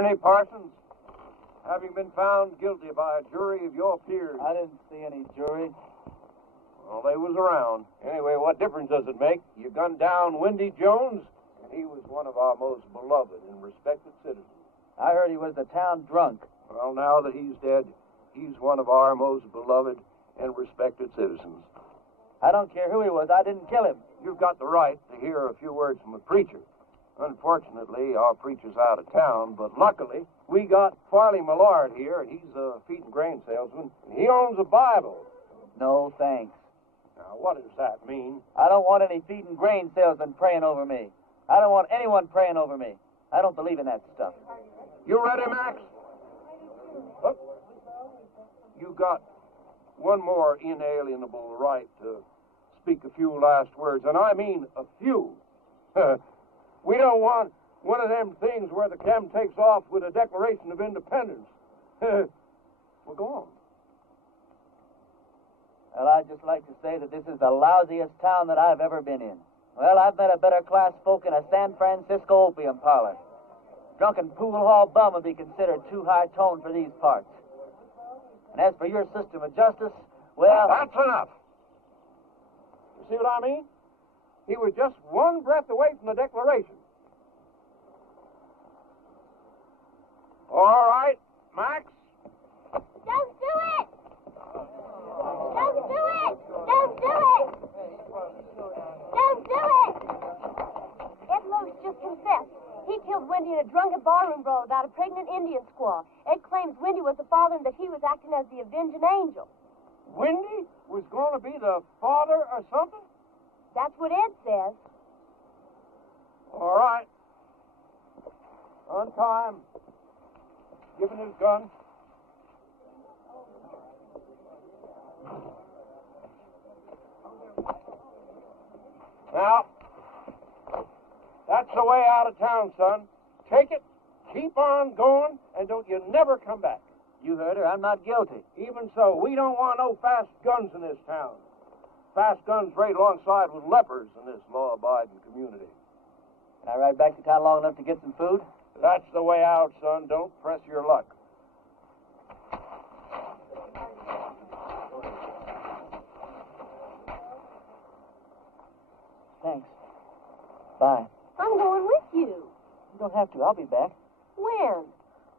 Ernie Parsons, having been found guilty by a jury of your peers. I didn't see any jury. Well, they was around. Anyway, what difference does it make? You gunned down Windy Jones, and he was one of our most beloved and respected citizens. I heard he was the town drunk. Well, now that he's dead, he's one of our most beloved and respected citizens. I don't care who he was. I didn't kill him. You've got the right to hear a few words from a preacher. Unfortunately, our preacher's out of town, but luckily, we got Farley Millard here, and he's a feed and grain salesman, and he owns a Bible. No, thanks. Now, what does that mean? I don't want any feed and grain salesmen praying over me. I don't want anyone praying over me. I don't believe in that stuff. You ready, Max? Look, you got one more inalienable right to speak a few last words, and I mean a few. We don't want one of them things where the chem takes off with a Declaration of Independence. Well, go on. Well, I'd just like to say that this is the lousiest town that I've ever been in. Well, I've met a better class folk in a San Francisco opium parlor. Drunken pool hall bum would be considered too high tone for these parts. And as for your system of justice, well... That's enough. You see what I mean? He was just one breath away from the Declaration. All right, Max. Don't do it! Don't do it! Don't do it! Don't do it! Ed Lewis just confessed. He killed Wendy in a drunken barroom brawl about a pregnant Indian squaw. Ed claims Wendy was the father and that he was acting as the avenging angel. Wendy was going to be the father or something? That's what Ed says. All right. Untie him. Give him his gun. Now, that's the way out of town, son. Take it, keep on going, and don't you never come back. You heard her. I'm not guilty. Even so, we don't want no fast guns in this town. Fast guns right alongside with lepers in this law-abiding community. Can I ride back to town long enough to get some food? That's the way out, son. Don't press your luck. Thanks. Bye. I'm going with you. You don't have to. I'll be back. When?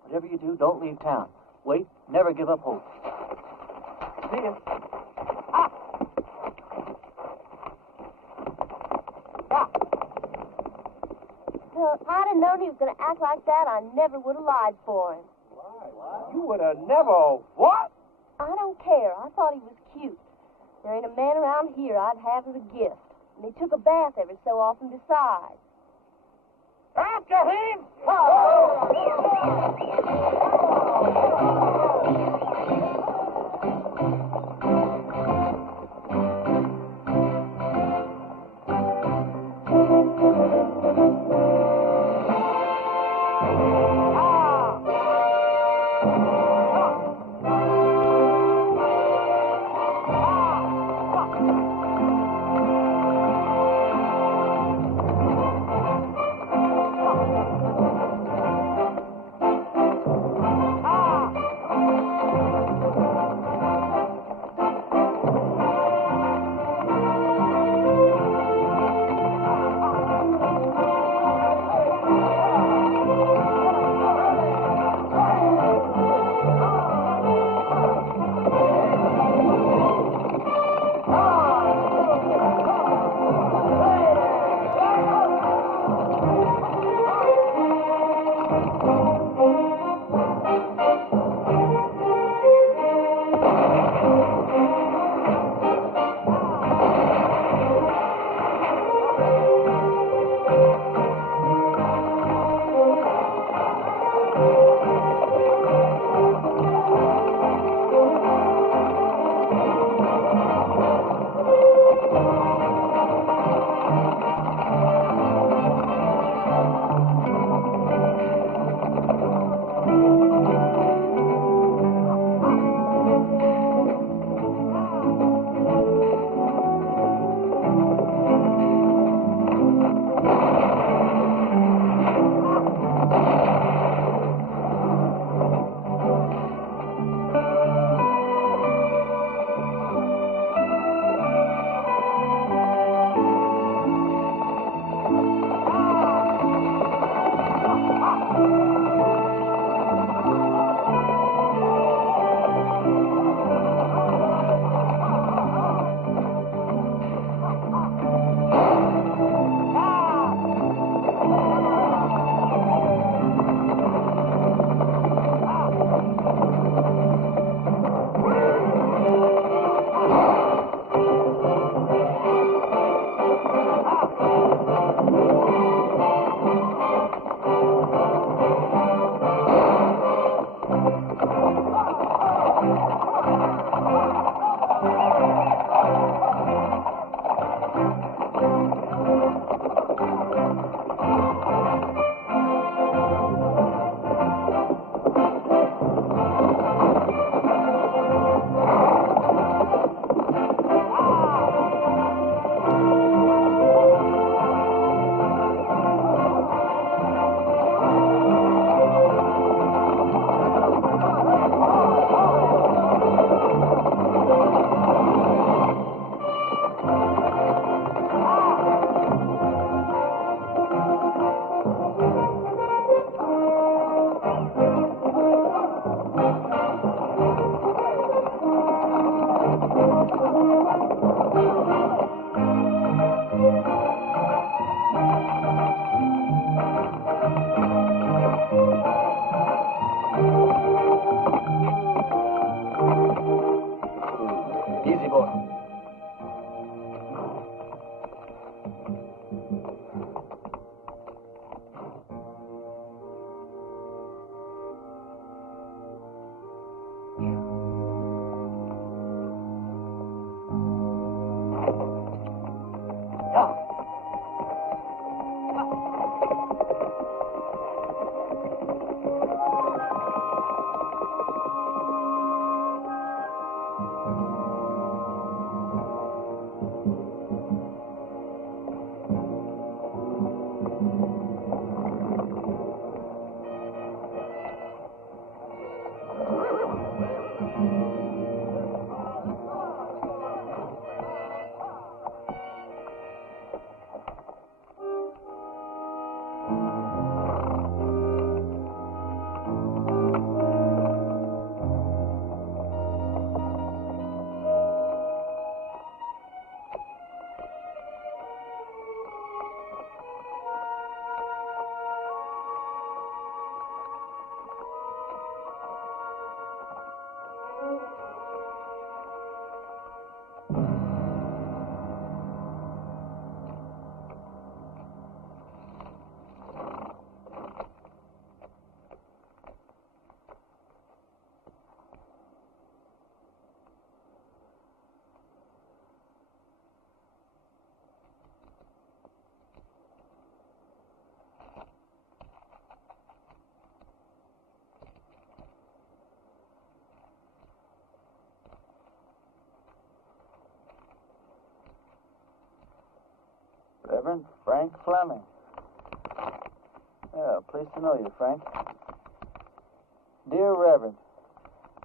Whatever you do, don't leave town. Wait. Never give up hope. See ya. If I'd have known he was going to act like that, I never would have lied for him. Why? You would have never... What? I don't care. I thought he was cute. There ain't a man around here I'd have as a gift. And he took a bath every so often besides. After him! Reverend Frank Fleming. Yeah, pleased to know you, Frank. Dear Reverend,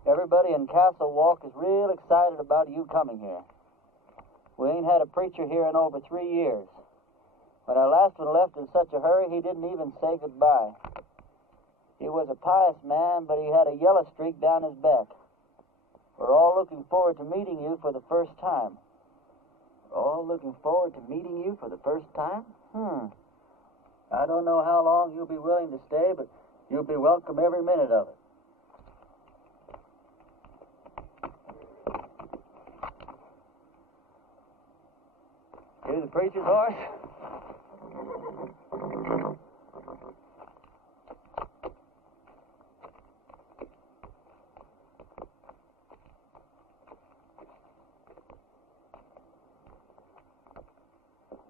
everybody in Castle Walk is real excited about you coming here. We ain't had a preacher here in over 3 years. When our last one left in such a hurry, he didn't even say goodbye. He was a pious man, but he had a yellow streak down his back. We're all looking forward to meeting you for the first time. All looking forward to meeting you for the first time? I don't know how long you'll be willing to stay, but you'll be welcome every minute of it. Here's the preacher's horse.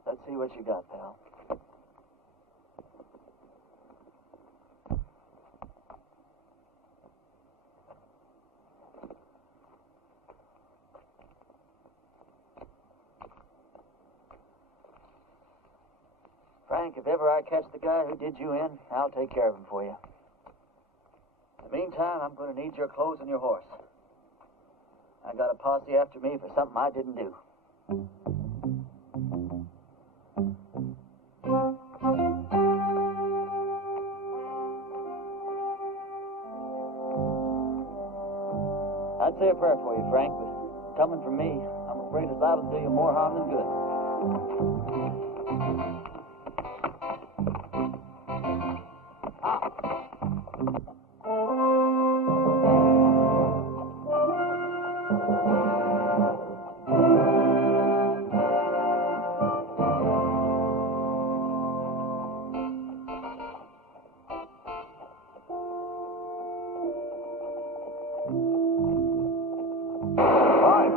Let's see what you got, pal. Frank, if ever I catch the guy who did you in, I'll take care of him for you. In the meantime, I'm going to need your clothes and your horse. I got a posse after me for something I didn't do. I'd say a prayer for you, Frank, but coming from me, I'm afraid it's liable to do you more harm than good.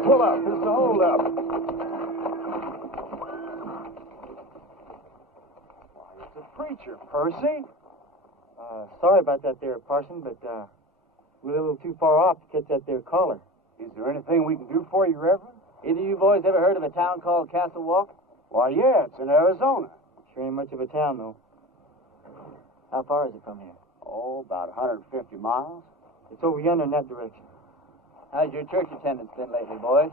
Pull up. This is a hold-up. Why, it's a preacher, Percy. Sorry about that there, Parson, but we're a little too far off to catch that there caller. Is there anything we can do for you, Reverend? Either you boys ever heard of a town called Castle Walk? Why, yeah, it's in Arizona. Sure ain't much of a town, though. How far is it from here? Oh, about 150 miles. It's over yonder in that direction. How's your church attendance been lately, boys?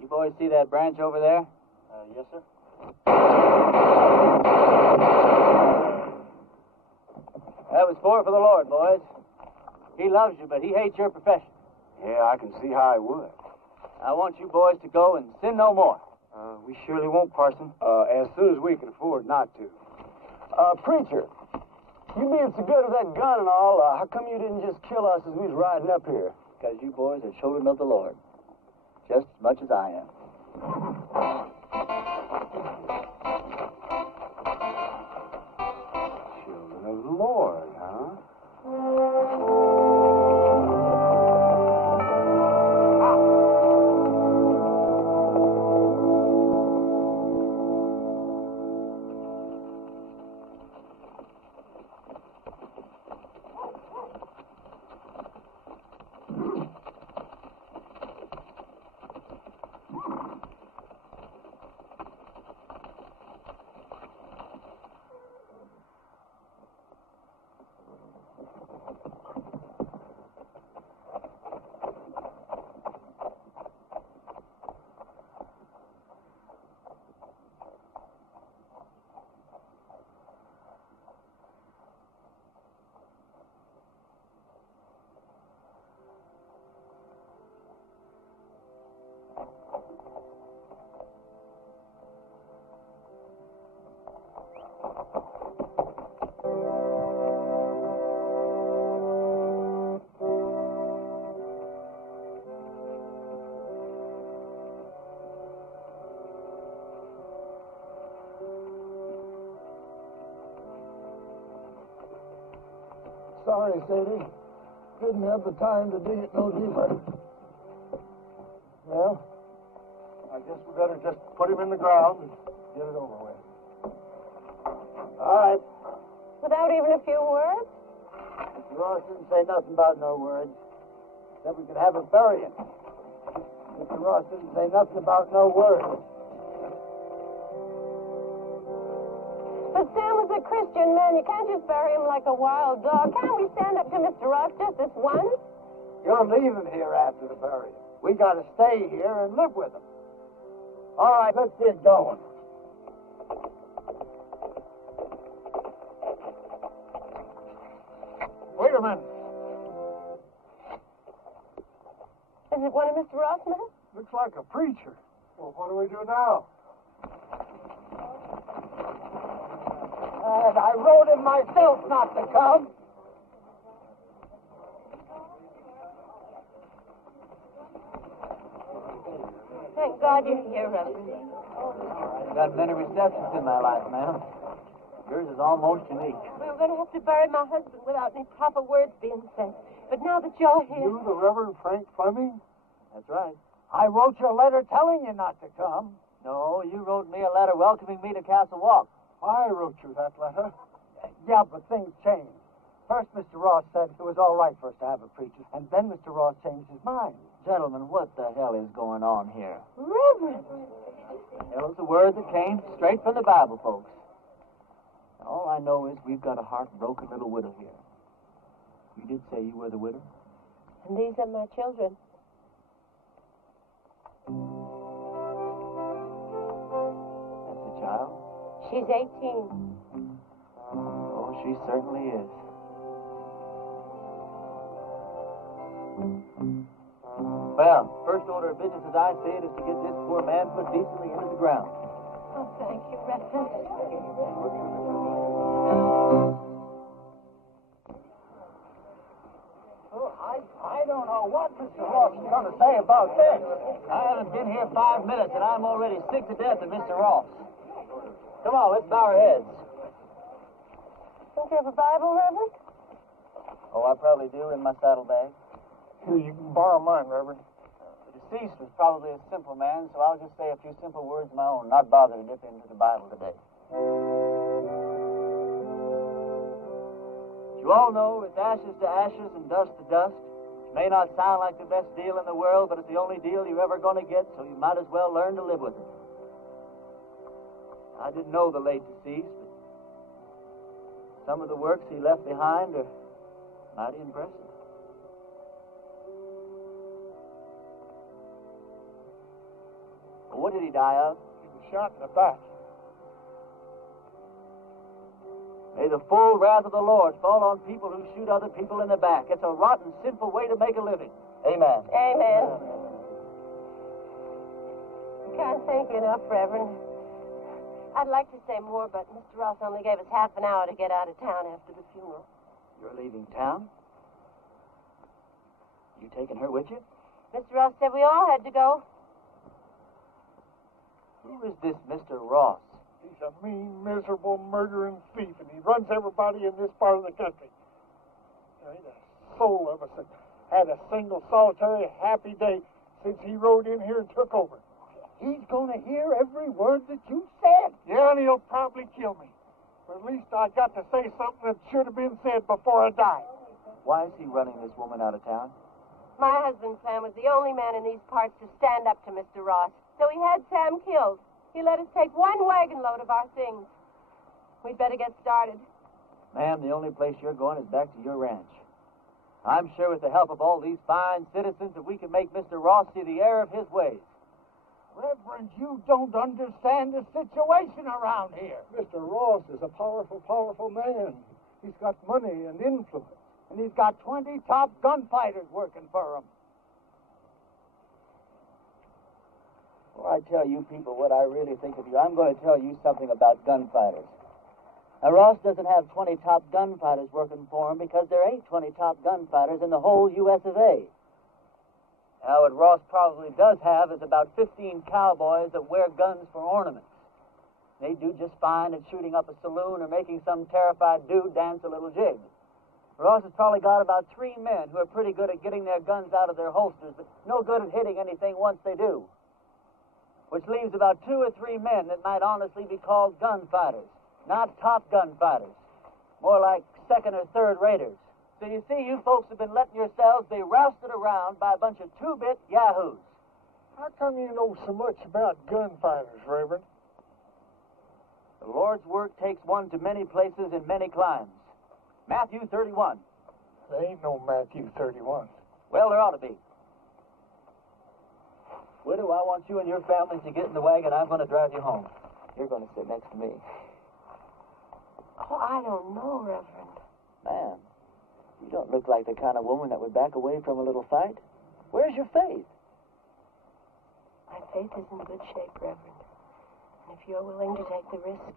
You boys see that branch over there? Yes, sir. That was for the Lord, boys. He loves you, but he hates your profession. Yeah, I can see how he would. I want you boys to go and sin no more. We surely won't, Parson. As soon as we can afford not to. Preacher, you being so good with that gun and all, how come you didn't just kill us as we was riding up here? Because you boys are children of the Lord, just as much as I am. Children of the Lord, huh? sorry, Sadie. Didn't have the time to dig it no deeper. Well, I guess we better just put him in the ground and get it over with. All right. Without even a few words? Mr. Ross didn't say nothing about no words. Said we could have a burying. Mr. Ross didn't say nothing about no words. But Sam was a Christian man. You can't just bury him like a wild dog. Can't we stand up to Mr. Ross just this once? You're leaving here after the burying. We got to stay here and live with him. All right, let's get going. Wait a minute. Is it one of Mr. Ross' men? Looks like a preacher. Well, what do we do now? And I wrote him myself not to come. Thank God you're here, Reverend. I've got many receptions in my life, ma'am. Yours is almost unique. We were going to have to bury my husband without any proper words being said. But now that you're here... You, the Reverend Frank Fleming? That's right. I wrote you a letter telling you not to come. No, you wrote me a letter welcoming me to Castle Walk. I wrote you that letter. Yeah, but things changed. First, Mr. Ross said it was all right for us to have a preacher, and then Mr. Ross changed his mind. Gentlemen, what the hell is going on here? Reverend! It was a word that came straight from the Bible, folks. All I know is we've got a heartbroken little widow here. You did say you were the widow? And these are my children. That's a child? She's 18. Oh, she certainly is. Well, first order of business as I see it is to get this poor man put decently into the ground. Oh, thank you, Reverend. I don't know what Mr. Ross is going to say about this. I haven't been here 5 minutes, and I'm already sick to death of Mr. Ross. Come on, let's bow our heads. Don't you have a Bible, Reverend? Oh, I probably do in my saddlebag. Here, you can borrow mine, Reverend. The deceased was probably a simple man, so I'll just say a few simple words of my own, not bother to dip into the Bible today. You all know it's ashes to ashes and dust to dust. It may not sound like the best deal in the world, but it's the only deal you're ever going to get, so you might as well learn to live with it. I didn't know the late deceased, but some of the works he left behind are mighty impressive. Well, what did he die of? He was shot in the back. May the full wrath of the Lord fall on people who shoot other people in the back. It's a rotten, sinful way to make a living. Amen. Amen. Can't thank you enough, Reverend. I'd like to say more, but Mr. Ross only gave us half an hour to get out of town after the funeral. You're leaving town? You taking her with you? Mr. Ross said we all had to go. Who is this Mr. Ross? He's a mean, miserable, murdering thief, and he runs everybody in this part of the country. There ain't a soul of us that had a single, solitary, happy day since he rode in here and took over. He's going to hear every word that you said. Yeah, and he'll probably kill me. But at least I got to say something that should have been said before I died. Why is he running this woman out of town? My husband, Sam, was the only man in these parts to stand up to Mr. Ross. So he had Sam killed. He let us take one wagon load of our things. We'd better get started. Ma'am, the only place you're going is back to your ranch. I'm sure with the help of all these fine citizens that we can make Mr. Ross see the error of his ways. Reverend, you don't understand the situation around here. Mr. Ross is a powerful, powerful man. He's got money and influence. And he's got 20 top gunfighters working for him. Before I tell you people what I really think of you, I'm going to tell you something about gunfighters. Now, Ross doesn't have 20 top gunfighters working for him because there ain't 20 top gunfighters in the whole U.S. of A. Now, what Ross probably does have is about 15 cowboys that wear guns for ornaments. They do just fine at shooting up a saloon or making some terrified dude dance a little jig. Ross has probably got about 3 men who are pretty good at getting their guns out of their holsters, but no good at hitting anything once they do. Which leaves about 2 or 3 men that might honestly be called gunfighters. Not top gunfighters. More like second or third raters. So you see, you folks have been letting yourselves be rousted around by a bunch of 2-bit yahoos. How come you know so much about gunfighters, Reverend? The Lord's work takes one to many places in many climes. Matthew 31. There ain't no Matthew 31. Well, there ought to be. Widow, I want you and your families to get in the wagon. I'm going to drive you home. You're going to sit next to me. Oh, I don't know, Reverend. Ma'am, you don't look like the kind of woman that would back away from a little fight. Where's your faith? My faith is in good shape, Reverend. And if you're willing to take the risk,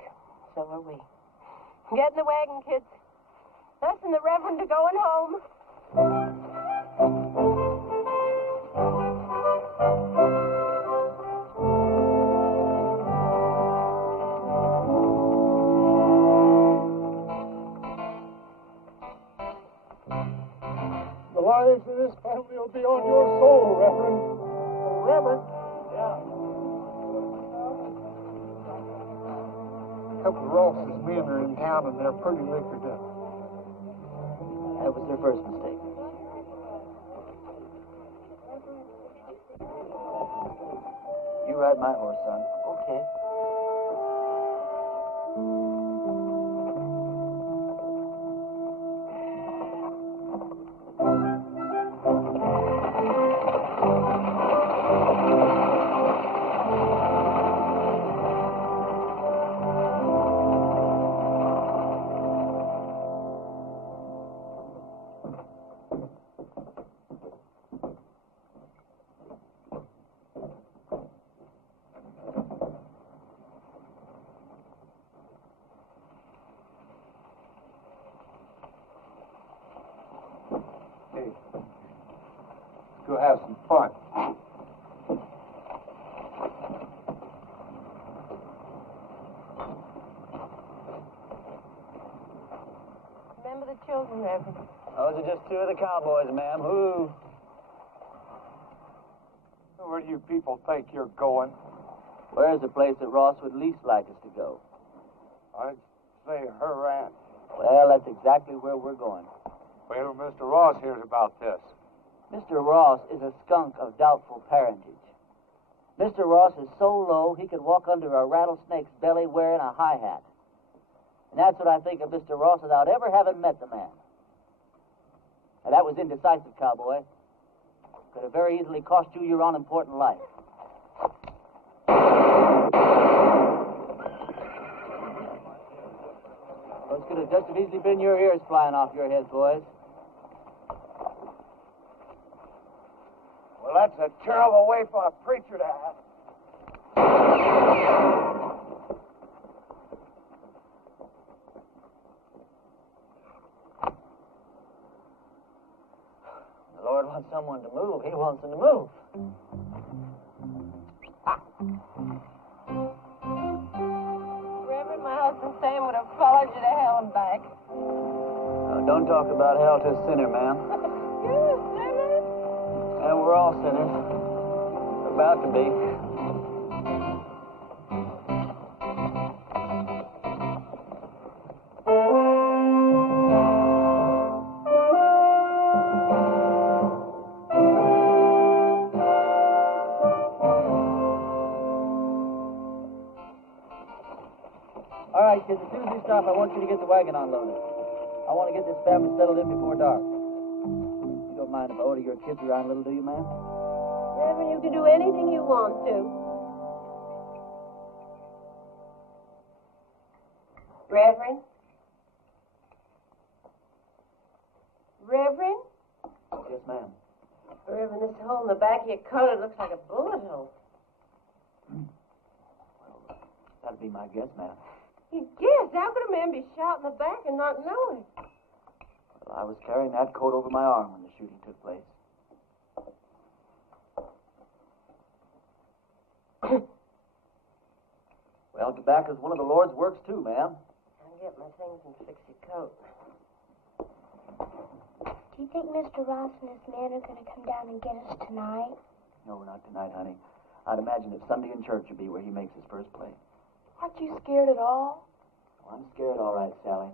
so are we. Get in the wagon, kids. Us and the Reverend are going home. The lives of this family will be on your soul, Reverend. Oh, Reverend. Yeah. A couple of Ross's men are in town and they're pretty liquored up. That was their first mistake. You ride my horse, son. Okay. Go have some fun. Remember the children, Reverend. Those are just 2 of the cowboys, ma'am. Who? Where do you people think you're going? Where's the place that Ross would least like us to go? I'd say her ranch. Well, that's exactly where we're going. Wait till Mr. Ross hears about this. Mr. Ross is a skunk of doubtful parentage. Mr. Ross is so low he could walk under a rattlesnake's belly wearing a high hat. And that's what I think of Mr. Ross without ever having met the man. Now, that was indecisive, cowboy. Could have very easily cost you your unimportant life. Those could have just as easily been your ears flying off your head, boys. Well, that's a terrible way for a preacher to have. The Lord wants someone to move. He wants them to move. Reverend, my husband Sam would have followed you to hell and back. Oh, don't talk about hell to a sinner, ma'am. You're a sinner? Yeah, we're all sinners. We're about to be. All right, kids, as soon as we stop, I want you to get the wagon unloaded. I want to get this family settled in before dark. You don't mind if I order your kids around a little, do you, ma'am? Reverend, you can do anything you want to. Reverend? Reverend? Yes, ma'am. Reverend, this hole in the back of your coat, it looks like a bullet hole. Well, that'd be my guess, ma'am. You guess? How could a man be shot in the back and not know it? Well, I was carrying that coat over my arm when the shooting took place. Well, tobacco's one of the Lord's works, too, ma'am. I'll get my things and fix your coat. Do you think Mr. Ross and his men are going to come down and get us tonight? No, not tonight, honey. I'd imagine that Sunday in church would be where he makes his first play. Aren't you scared at all? Oh, I'm scared, all right, Sally.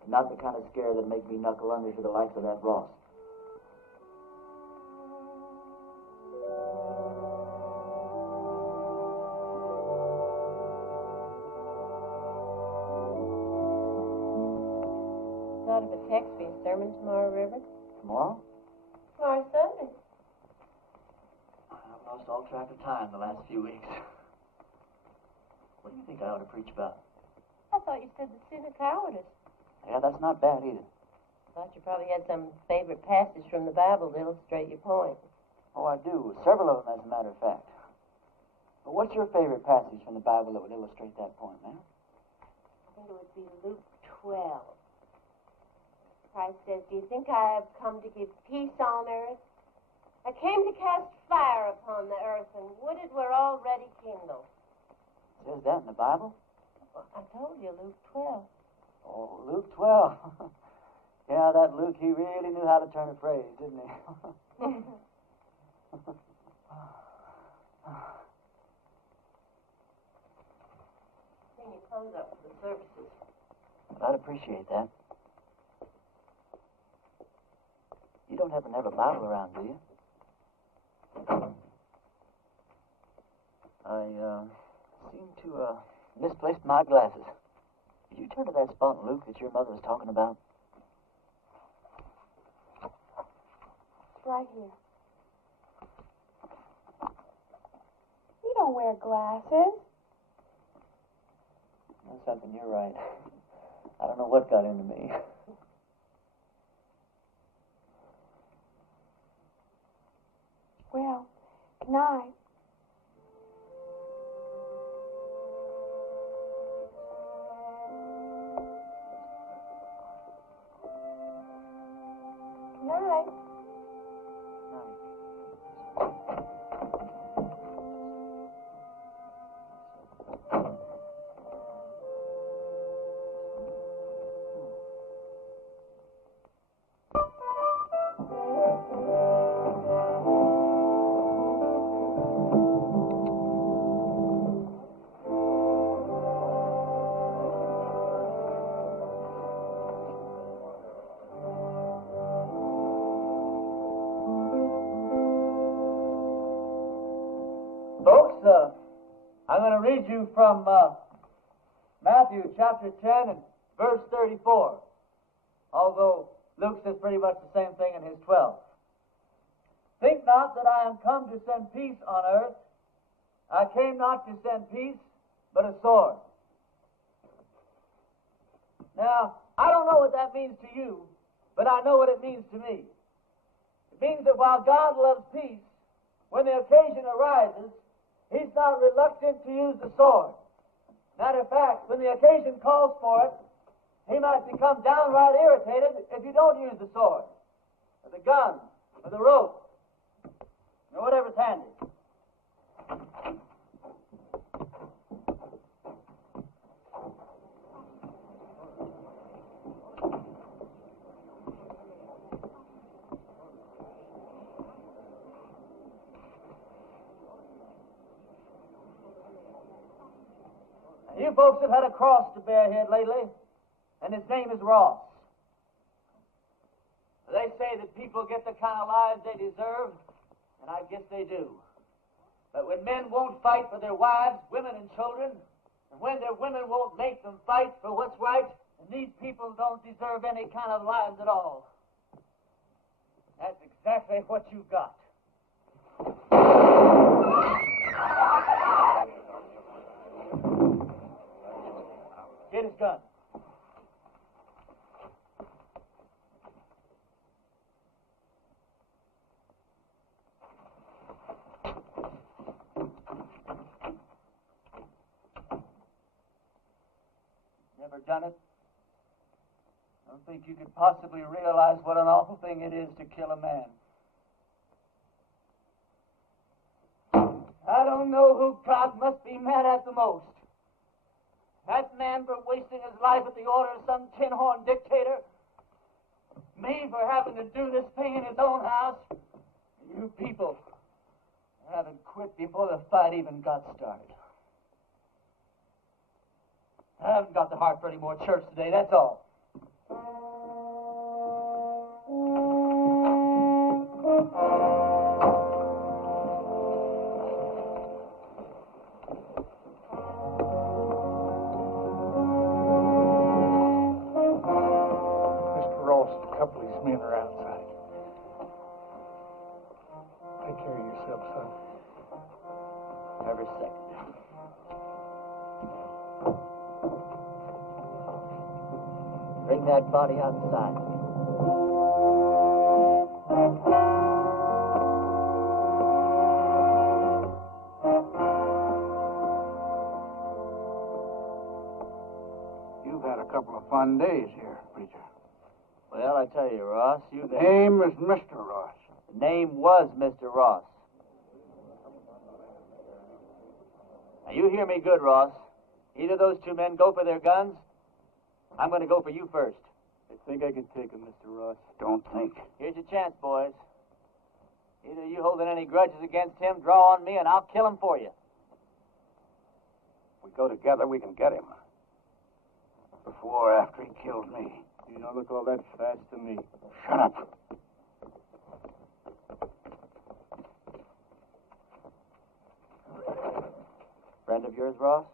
But not the kind of scare that'd make me knuckle under to the likes of that Ross. Thought of a text for your sermon tomorrow, River? Tomorrow? Tomorrow's Sunday. I've lost all track of time the last few weeks. What do you think I ought to preach about? I thought you said the sin of cowardice. Yeah, that's not bad either. Thought you probably had some favorite passage from the Bible to illustrate your point. Oh, I do. Several of them, as a matter of fact. But what's your favorite passage from the Bible that would illustrate that point, man? I think it would be Luke 12. Christ says, "Do you think I have come to give peace on earth? I came to cast fire upon the earth, and would it were already kindled." It says that in the Bible? Well, I told you, Luke 12. Oh, Luke 12. Yeah, that Luke, he really knew how to turn a phrase, didn't he? Bring your clothes up for the services. I'd appreciate that. You don't happen to have a Bible around, do you? I seem to misplaced my glasses. Could you turn to that spot in Luke that your mother was talking about? It's right here. You don't wear glasses. That's something, you're right. I don't know what got into me. Well, good night. Good night. Folks, I'm going to read you from Matthew chapter 10 and verse 34, although Luke says pretty much the same thing in his 12. Think not that I am come to send peace on earth. I came not to send peace, but a sword. Now, I don't know what that means to you, but I know what it means to me. It means that while God loves peace, when the occasion arises, He's not reluctant to use the sword. Matter of fact, when the occasion calls for it, He might become downright irritated if you don't use the sword, or the gun, or the rope, or whatever's handy. You folks have had a cross to bear here lately, and his name is Ross. They say that people get the kind of lives they deserve, and I guess they do. But when men won't fight for their wives, women, and children, and when their women won't make them fight for what's right, then these people don't deserve any kind of lives at all. That's exactly what you've got. Get his gun. Never done it? I don't think you could possibly realize what an awful thing it is to kill a man. I don't know who God must be mad at the most. That man for wasting his life at the order of some tin-horn dictator, Me for having to do this thing in his own house. You people haven't quit before the fight even got started. I haven't got the heart for any more church today, that's all. Mr. Ross, a couple of his men are outside. Take care of yourself, son. Every second. Bring that body outside. You've had a couple of fun days here, preacher. Well, I tell you, Ross, The name is Mr. Ross. The name was Mr. Ross. Now, you hear me good, Ross. Either of those two men go for their guns. I'm going to go for you first. I think I can take him, Mr. Ross. Don't think. Here's your chance, boys. Either you holding any grudges against him, draw on me, and I'll kill him for you. If we go together, we can get him. Before or after he kills me. You don't look all that fast to me. Shut up. Friend of yours, Ross?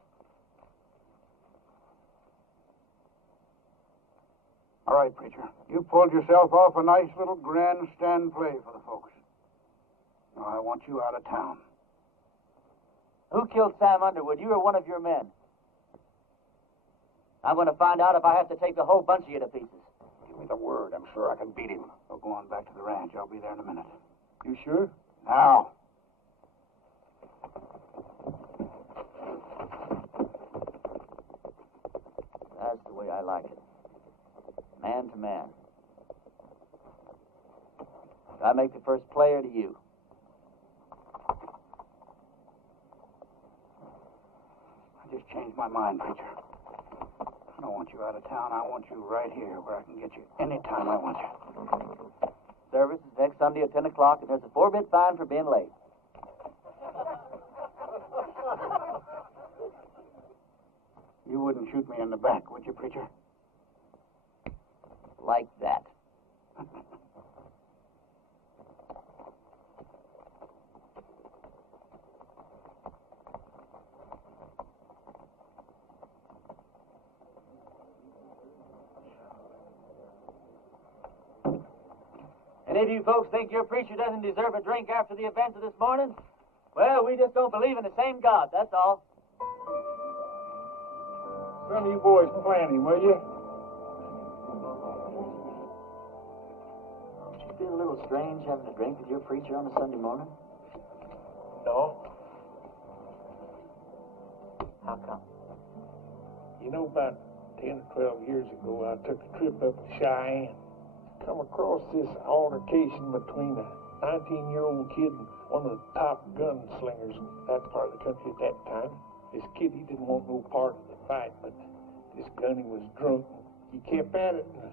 All right, preacher. You pulled yourself off a nice little grandstand play for the folks. Now I want you out of town. Who killed Sam Underwood? You or one of your men? I'm going to find out if I have to take the whole bunch of you to pieces. Give me the word. I'm sure I can beat him. We'll go on back to the ranch. I'll be there in a minute. You sure? Now. That's the way I like it. Man to man. Do I make the first play or do you? I just changed my mind, preacher. I don't want you out of town. I want you right here where I can get you anytime I want you. Service is next Sunday at 10 o'clock, and there's a 4-bit fine for being late. You wouldn't shoot me in the back, would you, preacher? Like that. Any of you folks think your preacher doesn't deserve a drink after the events of this morning? Well, we just don't believe in the same God, that's all. Some of you boys plan him, will you? Don't you feel a little strange having a drink with your preacher on a Sunday morning? No. How come? You know, about 10 or 12 years ago, I took a trip up to Cheyenne. Come across this altercation between a 19-year-old kid and one of the top gunslingers in that part of the country at that time. This kid, he didn't want no part of the fight, but this gunny was drunk. He kept at it, and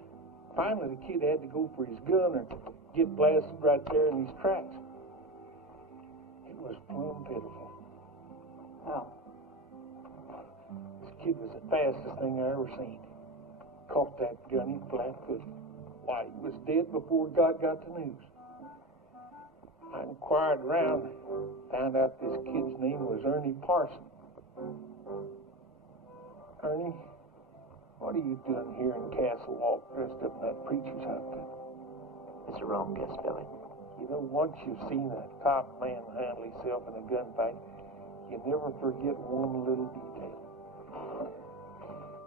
finally the kid had to go for his gun or get blasted right there in his tracks. It was plumb pitiful. How? This kid was the fastest thing I ever seen. Caught that gunny flat-footed. Why, he was dead before God got the news. I inquired around, found out this kid's name was Ernie Parsons. Ernie, what are you doing here in Castle Walk dressed up in that preacher's outfit? It's a wrong guess, Billy. You know, once you've seen a top man handle himself in a gunfight, you never forget one little detail.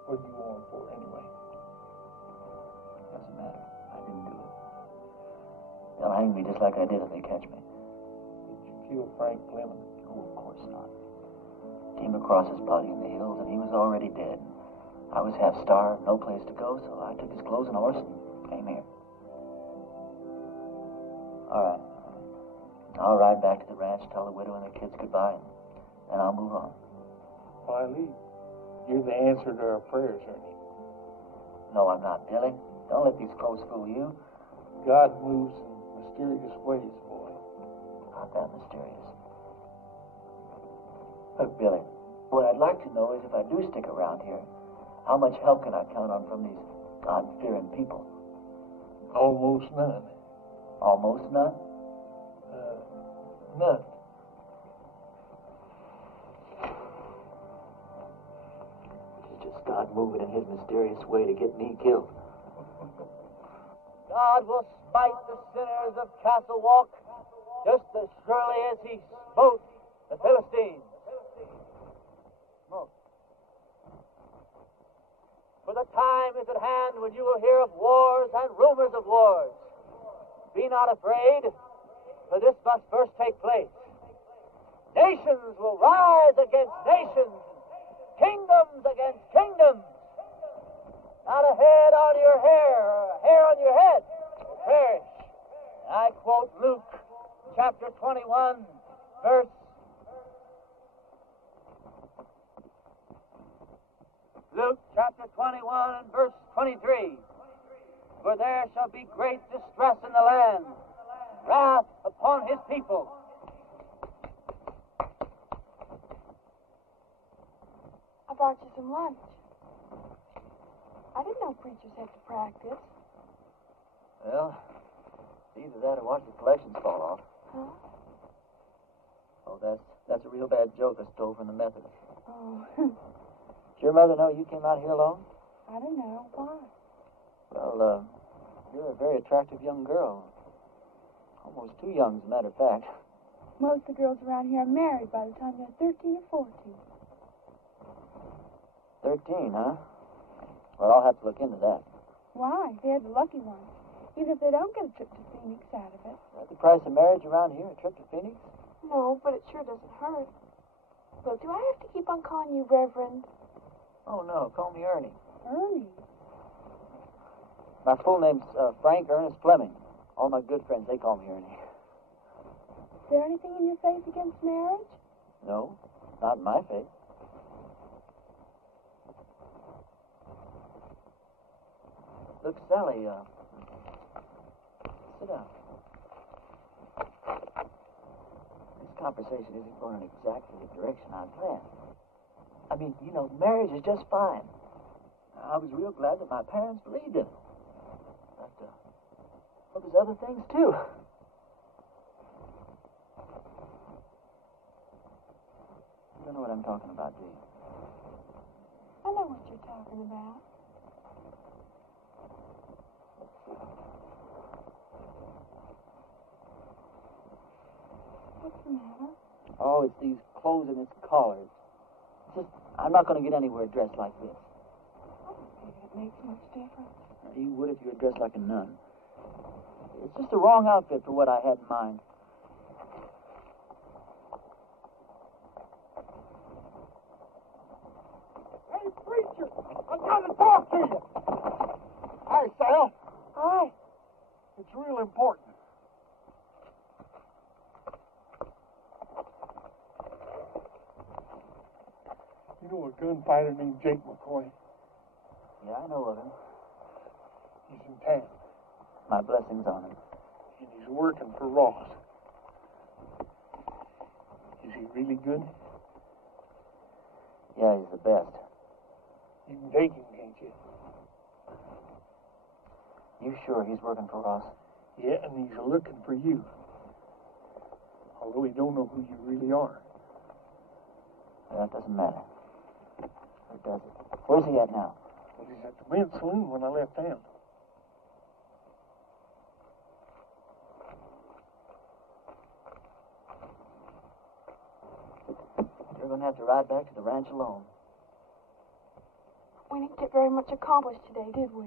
What are you on for, anyway? Doesn't matter. I didn't do it. They'll hang me just like I did if they catch me. Did you kill Frank Fleming? Oh, of course not. Came across his body in the hills, and he was already dead. I was half starved, no place to go, so I took his clothes and horse and came here. All right. I'll ride back to the ranch, tell the widow and the kids goodbye, and I'll move on. Why, Lee, you're the answer to our prayers, Ernie. No, I'm not, Billy. Don't let these clothes fool you. God moves in mysterious ways, boy. Not that mysterious. Look, Billy, what I'd like to know is if I do stick around here, how much help can I count on from these God-fearing people? Almost none. Almost none? None. It's just God moving in his mysterious way to get me killed. God will smite the sinners of Castle Walk just as surely as he smote the Philistines. Smote. For the time is at hand when you will hear of wars and rumors of wars. Be not afraid, for this must first take place. Nations will rise against nations, kingdoms against kingdoms. Not a head on your hair, or a hair on your head will perish. I quote Luke chapter 21, verse. Luke chapter 21 and verse 23. For there shall be great distress in the land, wrath upon his people. I brought you some lunch. I didn't know preachers had to practice. Well, either that or watch the collections fall off. Huh? Oh, that's a real bad joke I stole from the Methodists. Oh, Does your mother know you came out here alone? I don't know. Why? Well, you're a very attractive young girl. Almost too young, as a matter of fact. Most of the girls around here are married by the time they're 13 or 14. 13, huh? Well, I'll have to look into that. Why? They're the lucky ones. Even if they don't get a trip to Phoenix out of it. Is that the price of marriage around here, a trip to Phoenix? No, but it sure doesn't hurt. Look, do I have to keep on calling you Reverend? Oh, no. Call me Ernie. Ernie? My full name's Frank Ernest Fleming. All my good friends, they call me Ernie. Is there anything in your face against marriage? No, not in my face. Look, Sally, sit down. This conversation isn't going in exactly the direction I planned. I mean, you know, marriage is just fine. I was real glad that my parents believed in it. But there's other things, too. You don't know what I'm talking about, do you? I know what you're talking about. What's the matter? Oh, it's these clothes and this collar. It's just, I'm not going to get anywhere dressed like this. I don't think it makes much difference. You would if you were dressed like a nun. It's just the wrong outfit for what I had in mind. Hey, preacher! I've got to talk to you! Hi, Sal. Hi. It's real important. You know a gunfighter named Jake McCoy? Yeah, I know of him. He's in town, My blessings on him. and he's working for Ross. Is he really good? Yeah, he's the best. You can take him, can't you? You sure he's working for Ross? Yeah, and he's looking for you. Although he don't know who you really are. Well, that doesn't matter. Or does it? Where's he at now? Well, he's at the men's saloon when I left town. You're going to have to ride back to the ranch alone. We didn't get very much accomplished today, did we?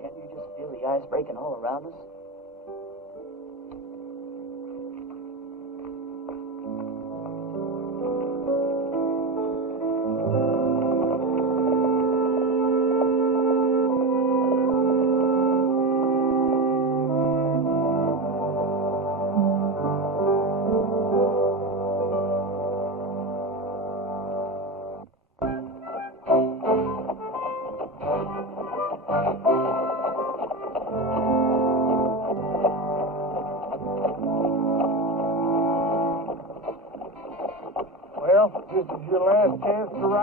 Can't you just feel the ice breaking all around us?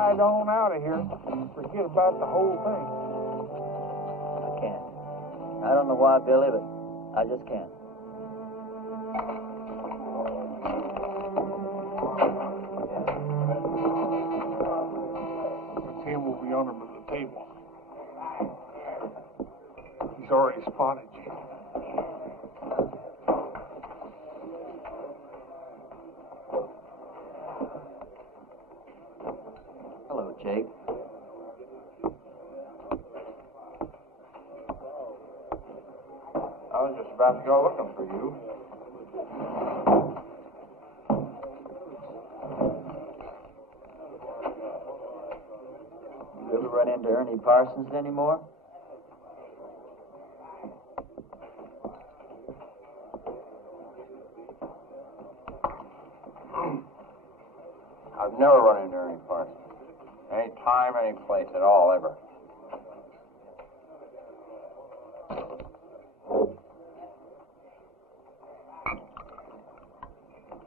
ride on out of here and forget about the whole thing. I can't. I don't know why, Billy, but I just can't. Tim will be on him at the table. He's already spotted you. Hello, Jake. I was just about to go looking for you. You ever run into Ernie Parsons anymore? I've never run into Ernie Parsons. Any time, any place at all, ever.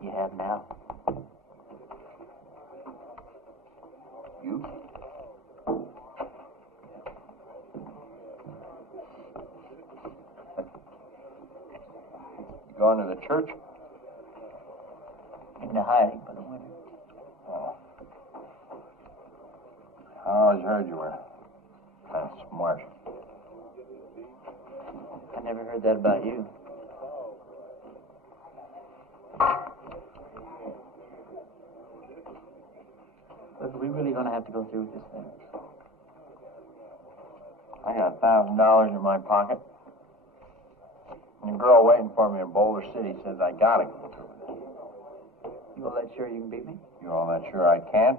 You have now. You? You going to the church? Into hiding for the winter. Oh. I always heard you were kind of smart. I never heard that about you. Look, are we really going to have to go through with this thing? I got $1,000 in my pocket. And the girl waiting for me in Boulder City says I gotta go through with it. You all that sure you can beat me? You all that sure I can?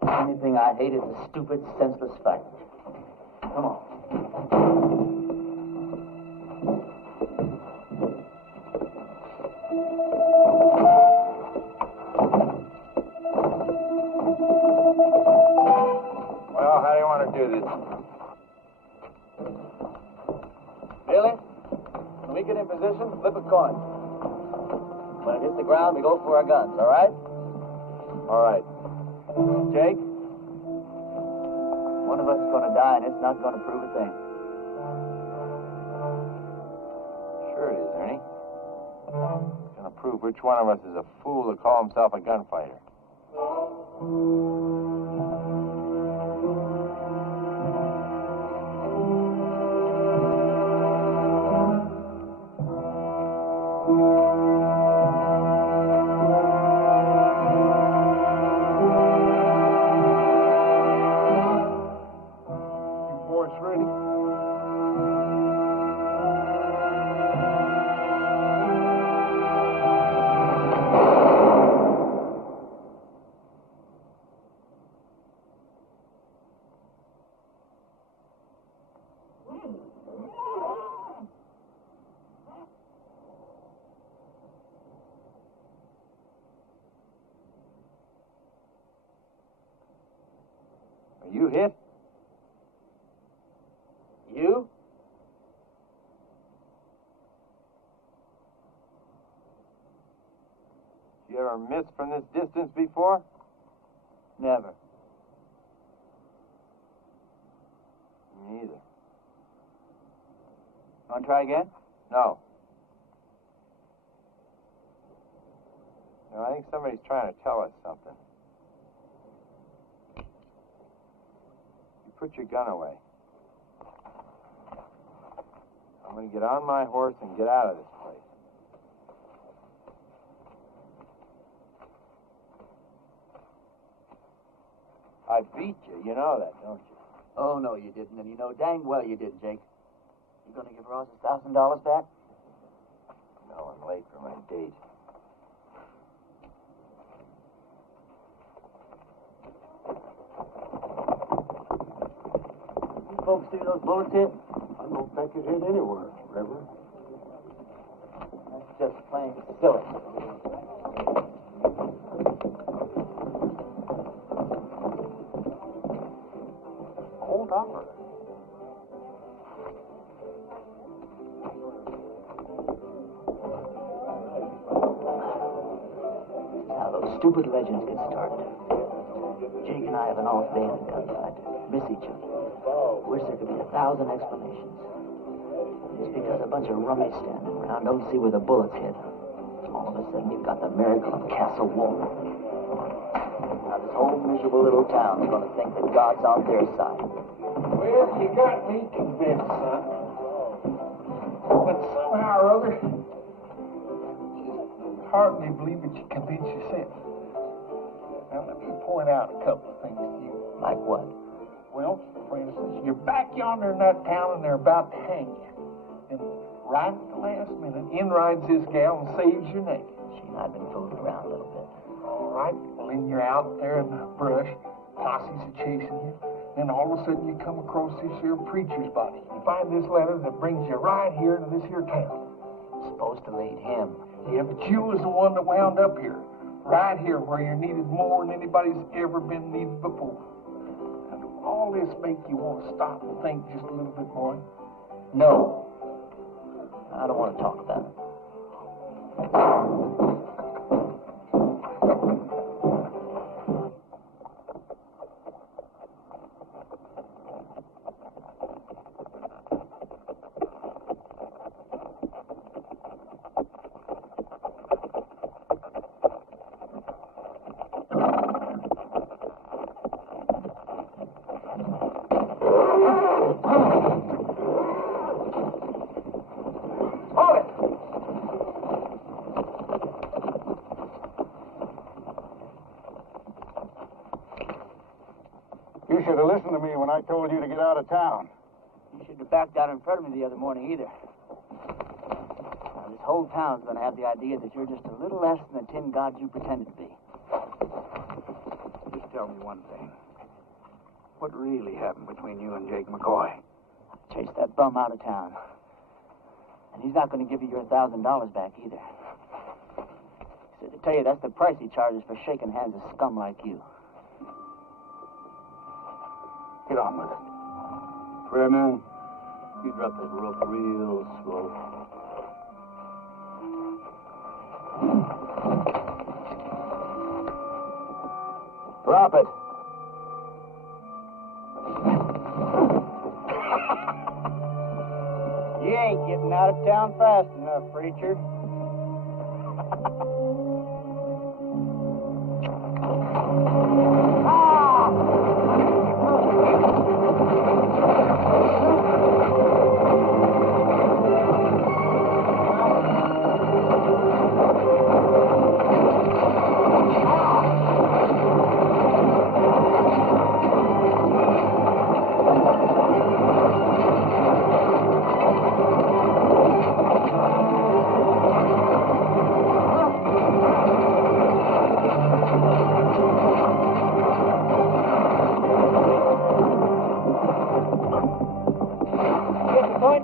The only thing I hate is a stupid, senseless fight. Come on. Well, how do you want to do this? Billy, when we get in position, flip a coin. When it hits the ground, we go for our guns, all right? All right. Jake, one of us is going to die, and it's not going to prove a thing. Sure it is, Ernie. It's going to prove which one of us is a fool to call himself a gunfighter. Are you hit? You? You ever miss from this distance before? Never. Me either. Want to try again? No. No, I think somebody's trying to tell us something. You put your gun away. I'm going to get on my horse and get out of this place. I beat you. You know that, don't you? Oh, no, you didn't, and you know dang well you did, Jake. You going to give Ross $1,000 back? No, I'm late for my date. You folks see those bullets hit? I don't think it hit anywhere, Reverend. That's just plain silly. Hold on. This is how those stupid legends get started. Jake and I have an off day in the gunfight. Miss each other. Wish there could be 1,000 explanations. Just because a bunch of rummies standing around don't see where the bullets hit. All of a sudden, you've got the miracle of Castle Wall. Now, this whole miserable little town is going to think that God's on their side. Well, you got me convinced, son. But somehow or other, just hardly believe that you convince yourself. Now, let me point out a couple of things to you. Like what? Well, for instance, you're back yonder in that town and they're about to hang you. And right at the last minute, in rides this gal and saves your neck. She and I have been fooling around a little bit. All right. Well, then you're out there in the brush. Posses are chasing you. Then all of a sudden you come across this here preacher's body. You find this letter that brings you right here to this here town. Supposed to lead him. Yeah, but you was the one that wound up here. Right here where you're needed more than anybody's ever been needed before. Now, do all this make you want to stop and think just a little bit more? No. I don't want to talk about it. You should have listened to me when I told you to get out of town. You shouldn't have backed out in front of me the other morning either. Now, this whole town's going to have the idea that you're just a little less than the tin god you pretended to be. Just tell me one thing. What really happened between you and Jake McCoy? Chased that bum out of town. And he's not going to give you your $1,000 back either. He said to tell you that's the price he charges for shaking hands with scum like you. Get on with it. Freeman, you drop that rope real slow. Drop it. You ain't getting out of town fast enough, preacher.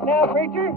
Now, preacher?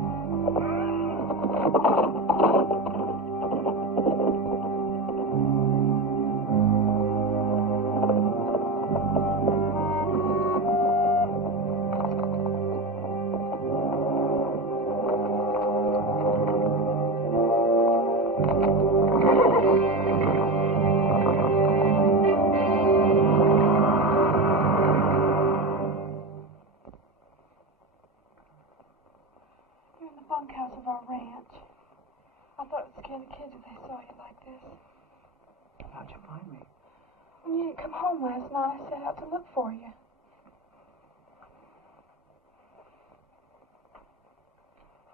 Bunkhouse of our ranch. I thought it would scare the kids if they saw you like this. How'd you find me? When you didn't come home last night, I set out to look for you.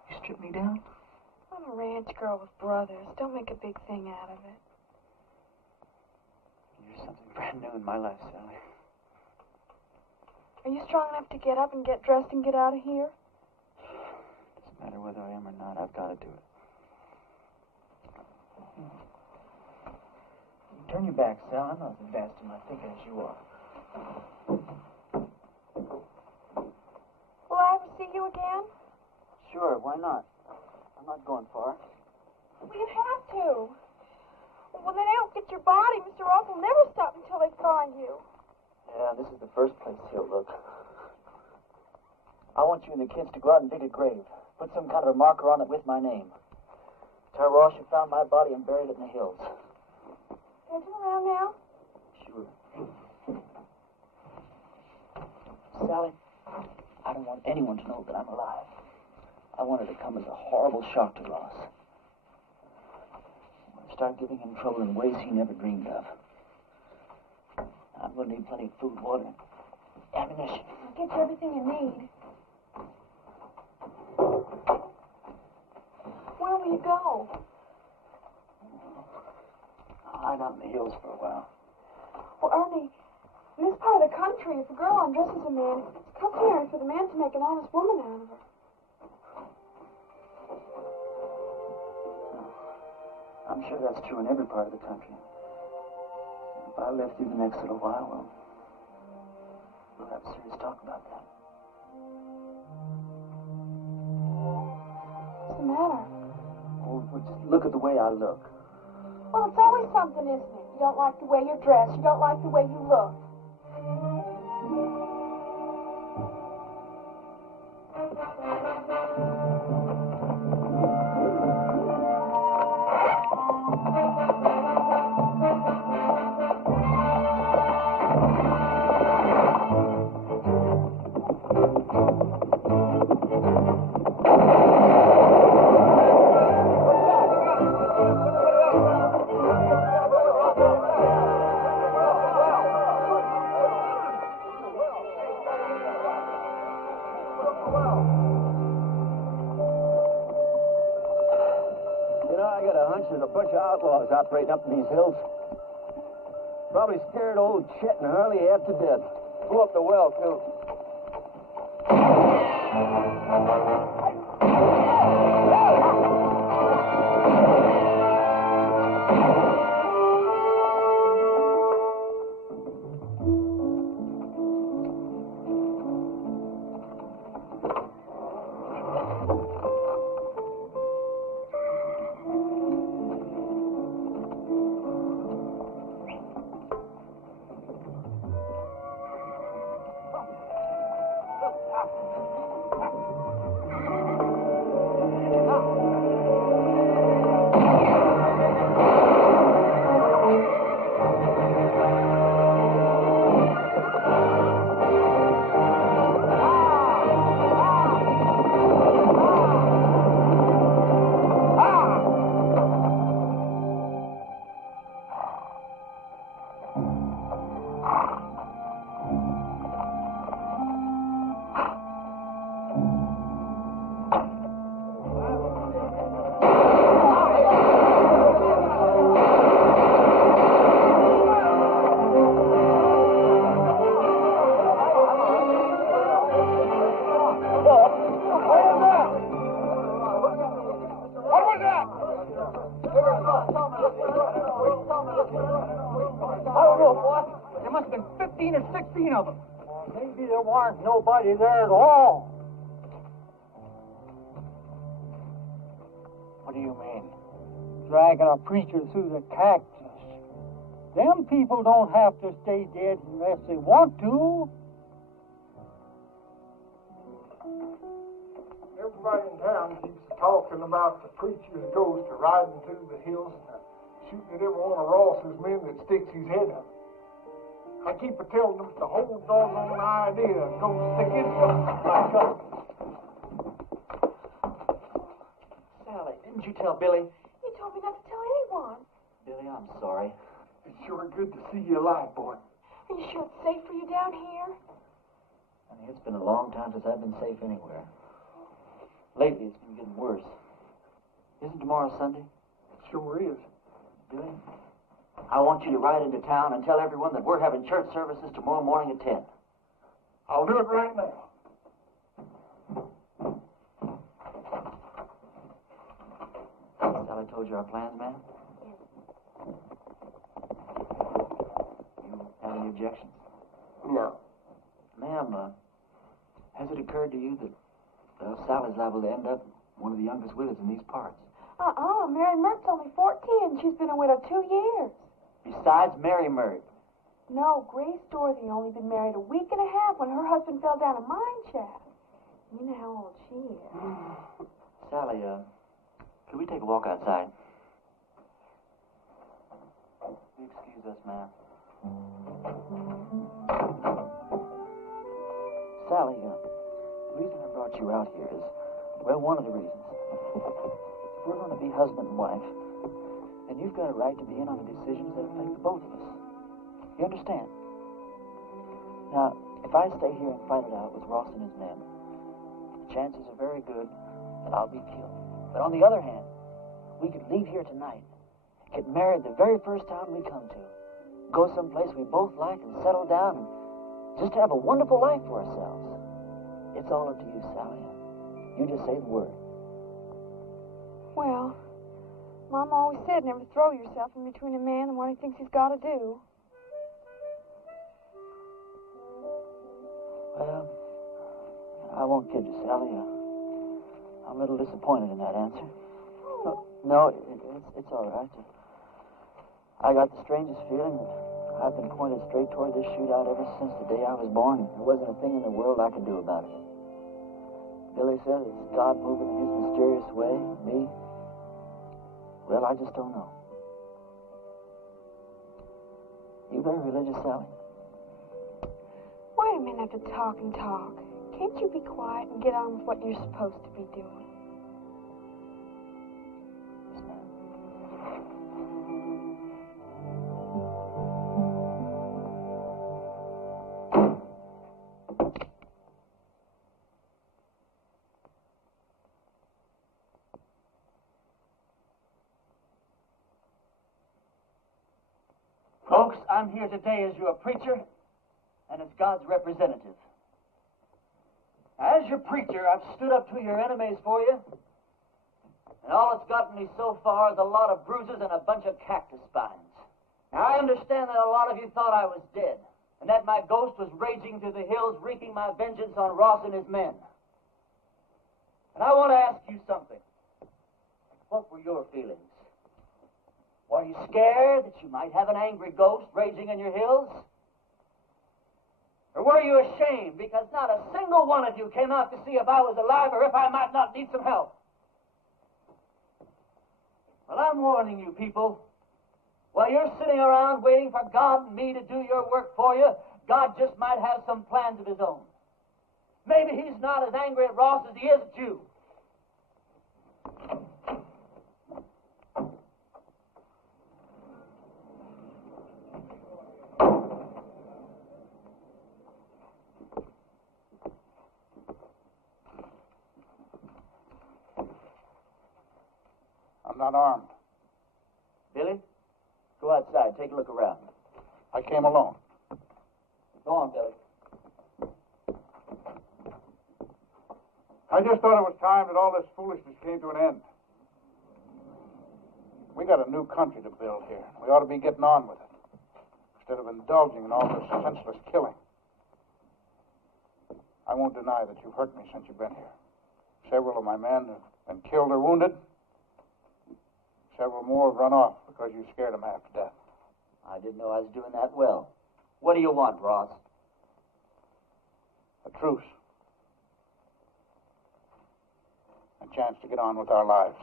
You stripped me down? I'm a ranch girl with brothers. Don't make a big thing out of it. You're something brand new in my life, Sally. Are you strong enough to get up and get dressed and get out of here? Doesn't matter whether I am or not, I've got to do it. Turn your back, Sal. I'm not as advanced in my thinking as you are. Will I ever see you again? Sure, why not? I'm not going far. Well, you have to. When they don't get your body, Mr. Ross will never stop until they find you. Yeah, this is the first place he'll look. I want you and the kids to go out and dig a grave. Put some kind of a marker on it with my name. Tell Ross you found my body and buried it in the hills. Can I turn around now? Sure. Sally, I don't want anyone to know that I'm alive. I want it to come as a horrible shock to Ross. Start giving him trouble in ways he never dreamed of. I'm going to need plenty of food, water, ammunition. I'll get you everything you need. Where will you go? I'll hide out in the hills for a while. Well, Ernie, in this part of the country, if a girl undresses a man, it's customary for the man to make an honest woman out of her. I'm sure that's true in every part of the country. If I live through the next little while, well, we'll have a serious talk about that. What's the matter? Oh, well, just look at the way I look. Well, it's always something, isn't it? You don't like the way you're dressed. You don't like the way you look. There's a bunch of outlaws operating up in these hills. Probably scared old Chet and Harley half to death. Pull up the well, too. Maybe there weren't nobody there at all. What do you mean? Dragging a preacher through the cactus. Them people don't have to stay dead unless they want to. Everybody in town keeps talking about the preacher's ghost riding through the hills and shooting at every one of Ross's men that sticks his head up. I keep telling them the whole doggone idea goes stick his back up. Sally, didn't you tell Billy? You told me not to tell anyone. Billy, I'm sorry. It's sure good to see you alive, boy. Are you sure it's safe for you down here? Honey, it's been a long time since I've been safe anywhere. Lately, it's been getting worse. Isn't tomorrow Sunday? It sure is. Billy, I want you to ride into town and tell everyone that we're having church services tomorrow morning at 10. I'll do it right now. Sally told you our plans, ma'am? You have any objections? No. Ma'am, has it occurred to you that Sally's liable to end up one of the youngest widows in these parts? Mary Mert's only 14. She's been a widow 2 years. Besides Mary Mert. No, Grace Dorothy only been married a week and a half when her husband fell down a mine shaft. You know how old she is. Sally, could we take a walk outside? Excuse us, ma'am. get you out here is, well, one of the reasons. If we're going to be husband and wife, then you've got a right to be in on the decisions that affect the both of us. You understand? Now, if I stay here and fight it out with Ross and his men, the chances are very good that I'll be killed. But on the other hand, we could leave here tonight, get married the very first town we come to, go someplace we both like and settle down and just have a wonderful life for ourselves. It's all up to you, Sally. You just say the word. Well, Mom always said never throw yourself in between a man and what he thinks he's got to do. Well, I won't kid you, Sally. I'm a little disappointed in that answer. No, it's all right. I got the strangest feeling that I've been pointed straight toward this shootout ever since the day I was born. There wasn't a thing in the world I could do about it. Billy says it's God moving in his mysterious way. Me? Well, I just don't know. You very religious, Sally? Wait a minute to talk and talk. Can't you be quiet and get on with what you're supposed to be doing? Yes, ma'am. Folks, I'm here today as your preacher and as God's representative. As your preacher, I've stood up to your enemies for you, and all it's gotten me so far is a lot of bruises and a bunch of cactus spines. Now, I understand that a lot of you thought I was dead, and that my ghost was raging through the hills, wreaking my vengeance on Ross and his men. And I want to ask you something. What were your feelings? Were you scared that you might have an angry ghost raging in your hills? Or were you ashamed because not a single one of you came out to see if I was alive or if I might not need some help? Well, I'm warning you people. While you're sitting around waiting for God and me to do your work for you, God just might have some plans of his own. Maybe he's not as angry at Ross as he is at you. I'm not armed. Billy, go outside. Take a look around. I came alone. Go on, Billy. I just thought it was time that all this foolishness came to an end. We got a new country to build here. We ought to be getting on with it, instead of indulging in all this senseless killing. I won't deny that you've hurt me since you've been here. Several of my men have been killed or wounded. Several more have run off because you scared them half to death. I didn't know I was doing that well. What do you want, Ross? A truce. A chance to get on with our lives.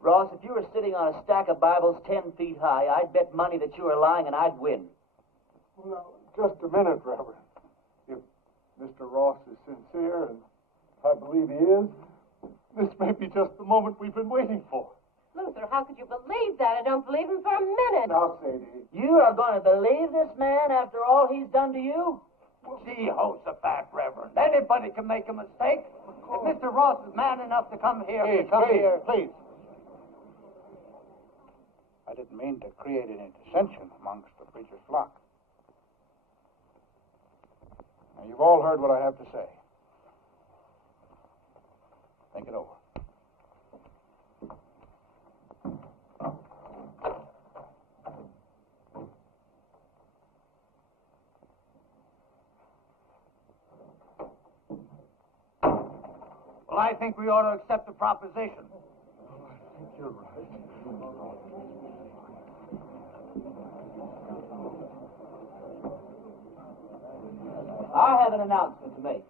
Ross, if you were sitting on a stack of Bibles 10 feet high, I'd bet money that you were lying and I'd win. Well, now, just a minute, Reverend. If Mr. Ross is sincere, and I believe he is, this may be just the moment we've been waiting for. Luther, how could you believe that? I don't believe him for a minute. Now, Sadie. You are going to believe this man after all he's done to you? Jehoshaphat, Reverend. Anybody can make a mistake. If Mr. Ross is man enough to come here, please. I didn't mean to create any dissension amongst the preacher's flock. Now, you've all heard what I have to say. Think it over. Well, I think we ought to accept the proposition. I think you're right. I have an announcement to make.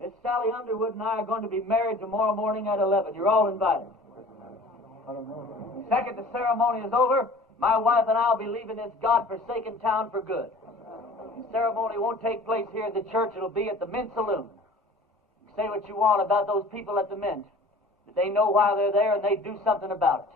Miss Sally Underwood and I are going to be married tomorrow morning at 11. You're all invited. The second the ceremony is over, my wife and I will be leaving this God-forsaken town for good. The ceremony won't take place here at the church. It'll be at the Mint Saloon. You say what you want about those people at the Mint, but they know why they're there and they do something about it.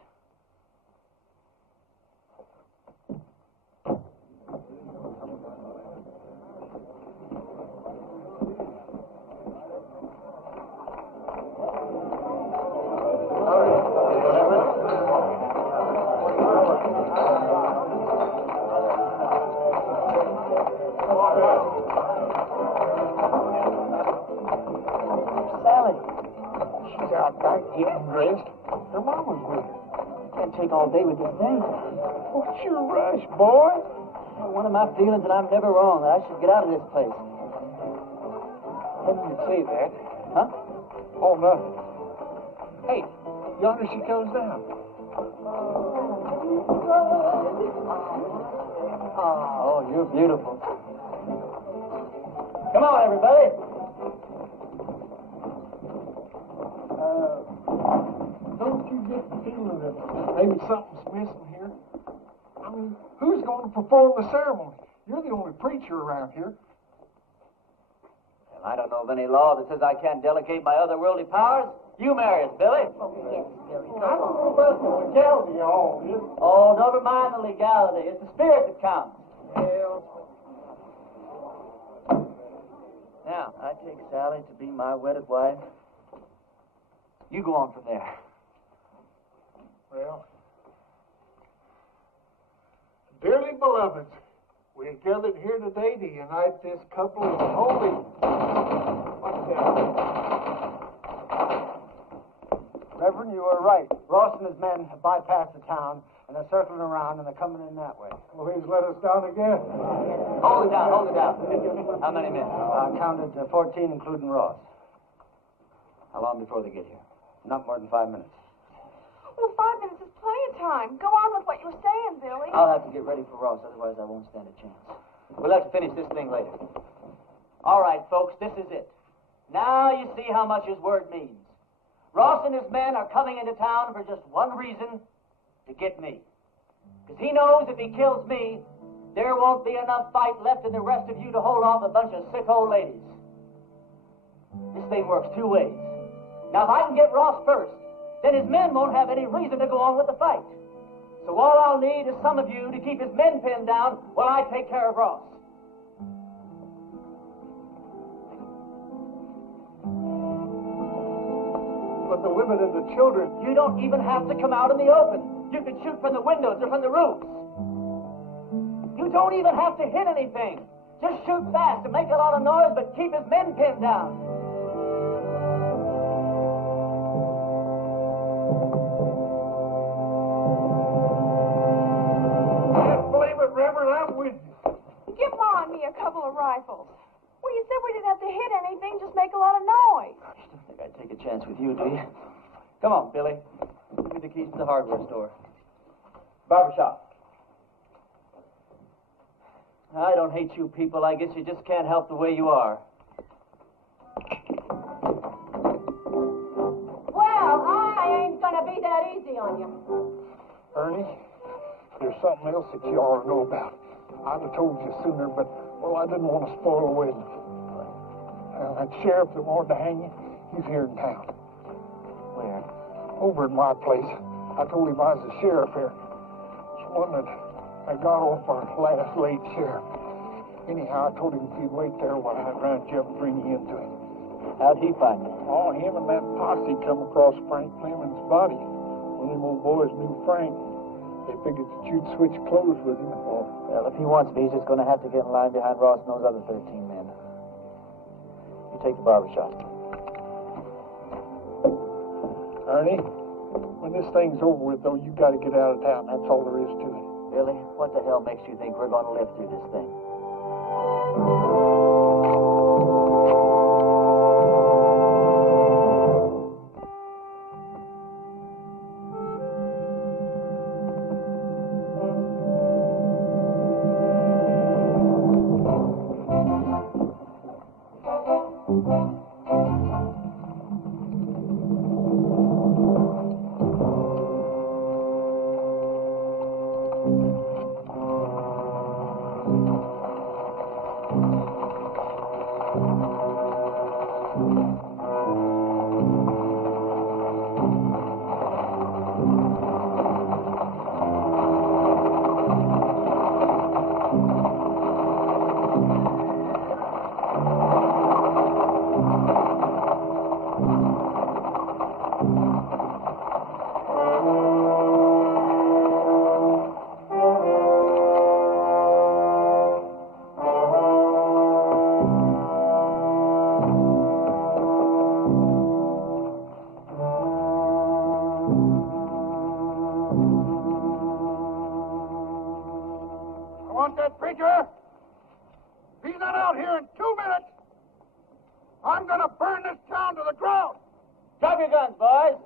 Getting dressed. Her mama's with her. Can't take all day with this thing. What's your rush, boy? One of my feelings, and I'm never wrong, that I should get out of this place. When you say that? Huh? Oh, nothing. Hey, yonder she goes down. Oh, you're beautiful. Come on, everybody. Don't you get the feeling that maybe something's missing here? I mean, who's going to perform the ceremony? You're the only preacher around here. Well, I don't know of any law that says I can't delegate my otherworldly powers. You marry us, Billy. Oh, yes, Billy. I don't know about the legality of all this. Oh, never mind the legality. It's the spirit that counts. Well, Now, I take Sally to be my wedded wife. You go on from there. well, dearly beloveds, we are gathered here today to unite this couple in holy. What's that? Reverend, you were right. Ross and his men have bypassed the town, and they're circling around, and they're coming in that way. Well, he's let us down again. Hold it down, hold it down. How many men? I counted 14, including Ross. How long before they get here? Not more than 5 minutes. Well, 5 minutes is plenty of time. Go on with what you were saying, Billy. I'll have to get ready for Ross, otherwise I won't stand a chance. We'll have to finish this thing later. All right, folks, this is it. Now you see how much his word means. Ross and his men are coming into town for just one reason, to get me. Because he knows if he kills me, there won't be enough fight left in the rest of you to hold off a bunch of sick old ladies. This thing works two ways. Now, if I can get Ross first, then his men won't have any reason to go on with the fight. So all I'll need is some of you to keep his men pinned down while I take care of Ross. But the women and the children. You don't even have to come out in the open. You can shoot from the windows or from the roofs. You don't even have to hit anything. Just shoot fast and make a lot of noise, but keep his men pinned down. Can't believe it, Reverend. I'm with you. Give Ma and me a couple of rifles. Well, you said we didn't have to hit anything, just make a lot of noise. You don't think I'd take a chance with you, do you? Come on, Billy. Give me the keys to the hardware store. Barbershop. I don't hate you people. I guess you just can't help the way you are. Well, I ain't gonna be that easy on you. Ernie, there's something else that you ought to know about. I'd have told you sooner, but, well, I didn't want to spoil the wedding. That sheriff that wanted to hang you, he's here in town. Where? Over at my place. I told him I was the sheriff here. It's one that I got off our last late sheriff. Anyhow, I told him if he'd wait there while I'd round you up and bring you into him. How'd he find me? Oh, him and that posse come across Frank Clemens' body. When them old boys knew Frank, they figured that you'd switch clothes with him. Well, if he wants me, he's just going to have to get in line behind Ross and those other 13 men. You take the barbershop. Ernie, when this thing's over with, though, you got to get out of town. That's all there is to it. Billy, what the hell makes you think we're going to live through this thing? that, preacher? If he's not out here in 2 minutes, I'm going to burn this town to the ground. Drop your guns, boys.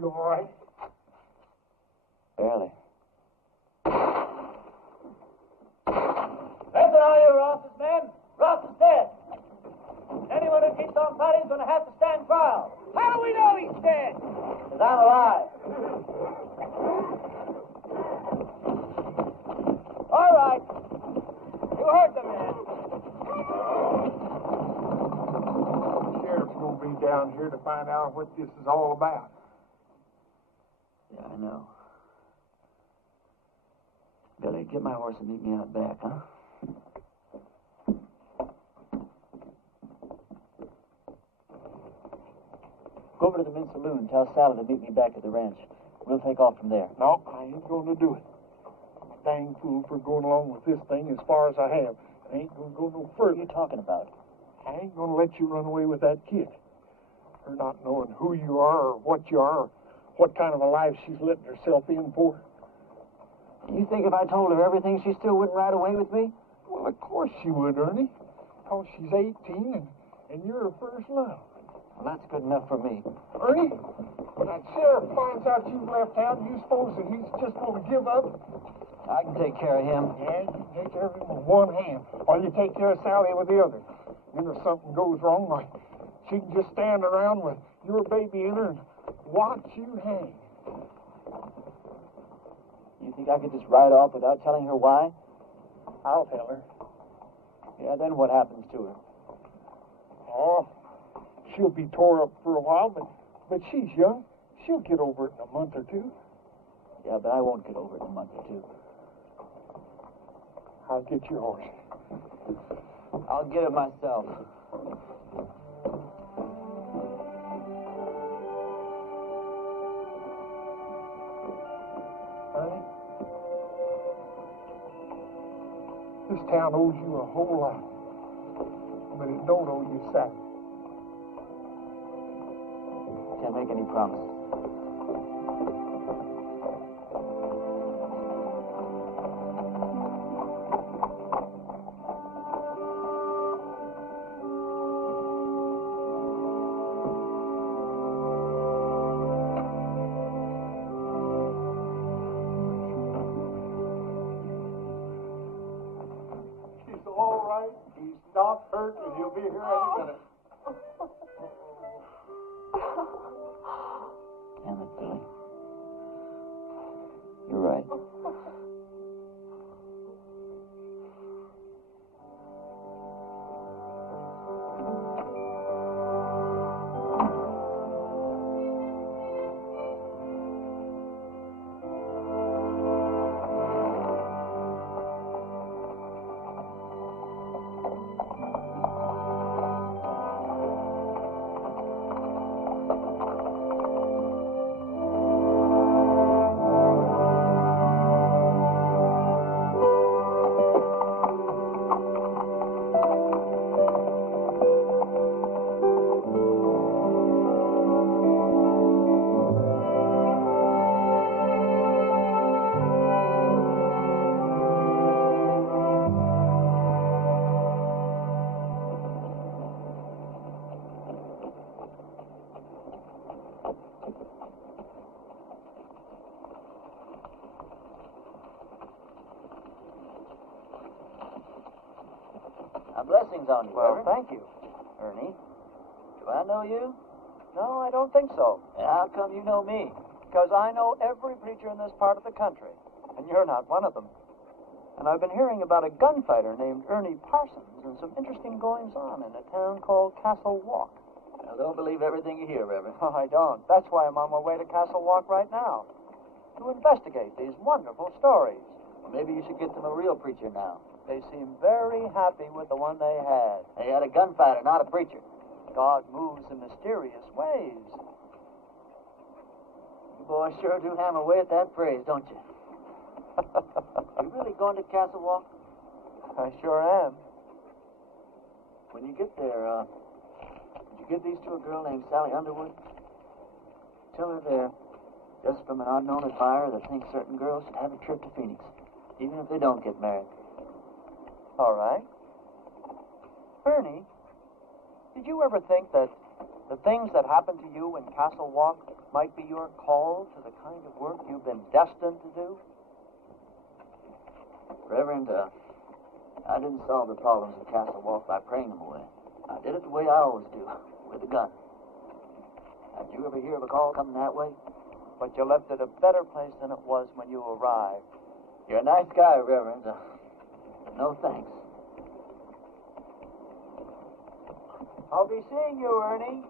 You all right? Barely. Listen, all you Ross's men. Ross is dead. Anyone who keeps on fighting is going to have to stand trial. How do we know he's dead? Because I'm alive. All right. You heard the man. The sheriff's going to be down here to find out what this is all about. Yeah, I know. Billy, get my horse and meet me out back, huh? Go over to the men's saloon and tell Sally to meet me back at the ranch. We'll take off from there. No, I ain't going to do it. I'm a dang fool for going along with this thing as far as I have. I ain't going to go no further. What are you talking about? I ain't going to let you run away with that kid. Her not knowing who you are or what you are or what kind of a life she's letting herself in for. You think if I told her everything, she still wouldn't ride away with me? Well, of course she would, Ernie. Because she's 18 and you're her first love. Well, that's good enough for me. Ernie, when that sheriff finds out you've left town, do you suppose that he's just going to give up? I can take care of him. Yeah, you can take care of him with one hand while you take care of Sally with the other. And if something goes wrong, like she can just stand around with your baby in her and watch you hang. You think I could just ride off without telling her why? I'll tell her. Yeah, then what happens to her? Oh, she'll be tore up for a while, but she's young. She'll get over it in a month or two. Yeah, but I won't get over it in a month or two. I'll get your horse. I'll get it myself. This town owes you a whole lot, but it don't owe you Sally. Can't make any promises. He's all right. He's not hurt, and he'll be here any minute. Damn it, Billy. You're right. Blessings on you, Well, Reverend. thank you. Ernie, do I know you? No, I don't think so. And how come you know me? Because I know every preacher in this part of the country, and you're not one of them. And I've been hearing about a gunfighter named Ernie Parsons and some interesting goings-on in a town called Castle Walk. Well, don't believe everything you hear, Reverend. Oh, I don't. That's why I'm on my way to Castle Walk right now, to investigate these wonderful stories. Well, maybe you should get them a real preacher now. They seem very happy with the one they had. They had a gunfighter, not a preacher. God moves in mysterious ways. You boys sure do hammer away at that phrase, don't you? You really going to Castle Walk? I sure am. When you get there, would you give these to a girl named Sally Underwood? Tell her they're just from an unknown admirer that thinks certain girls should have a trip to Phoenix, even if they don't get married. All right. Ernie, did you ever think that the things that happened to you in Castle Walk might be your call to the kind of work you've been destined to do? Reverend, I didn't solve the problems of Castle Walk by praying them away. I did it the way I always do, with a gun. Did you ever hear of a call coming that way? But you left it a better place than it was when you arrived. You're a nice guy, Reverend. No thanks. I'll be seeing you, Ernie.